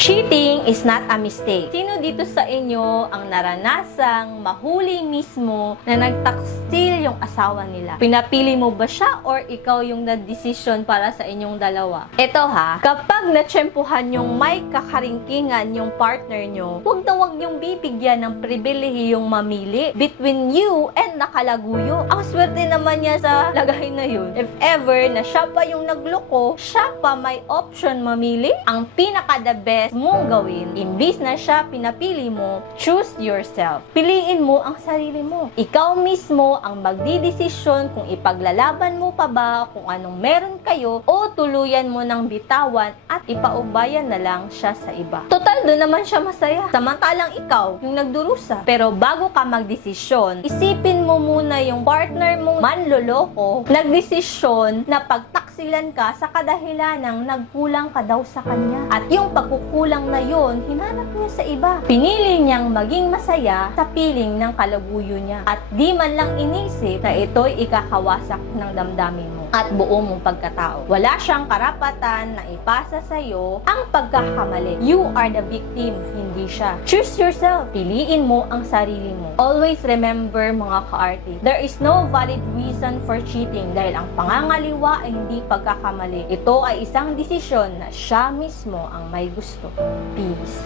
Cheating is not a mistake. Sino dito sa inyo ang naranasang mahuli mismo na nagtakstil yung asawa nila? Pinapili mo ba siya or ikaw yung na-decision para sa inyong dalawa? Ito ha, kapag natsyempuhan yung may kakaringkingan yung partner nyo, huwag na huwag yung bibigyan ng pribilehiyong mamili between you and nakalaguyo. Ang swerte naman niya sa lagay na yun. If ever na siya pa yung nagloko, siya pa may option mamili, ang pinaka-the best mong gawin, imbis na siya pinapili mo, choose yourself. Piliin mo ang sarili mo. Ikaw mismo ang magdidesisyon kung ipaglalaban mo pa ba kung anong meron kayo o tuluyan mo ng bitawan at ipaubayan na lang siya sa iba. Total, doon naman siya masaya. Samantalang ikaw yung nagdurusa. Pero bago ka magdesisyon, isipin mo muna yung partner mong manloloko, nagdesisyon na pagtaksilan ka sa kadahilan ng nagkulang ka daw sa kanya. At yung pagkukulang na yon, hinanap niya sa iba. Pinili niyang maging masaya sa piling ng kalaguyo niya. At di man lang inisip na ito'y ikakawasak ng damdamin mo at buo mong pagkatao. Wala siyang karapatan na ipasa sa'yo ang pagkakamali. You are the victim, hindi siya. Choose yourself. Piliin mo ang sarili mo. Always remember mga ka-artist, there is no valid reason for cheating dahil ang pangangaliwa ay hindi pagkakamali. Ito ay isang desisyon na siya mismo ang may gusto. Peace.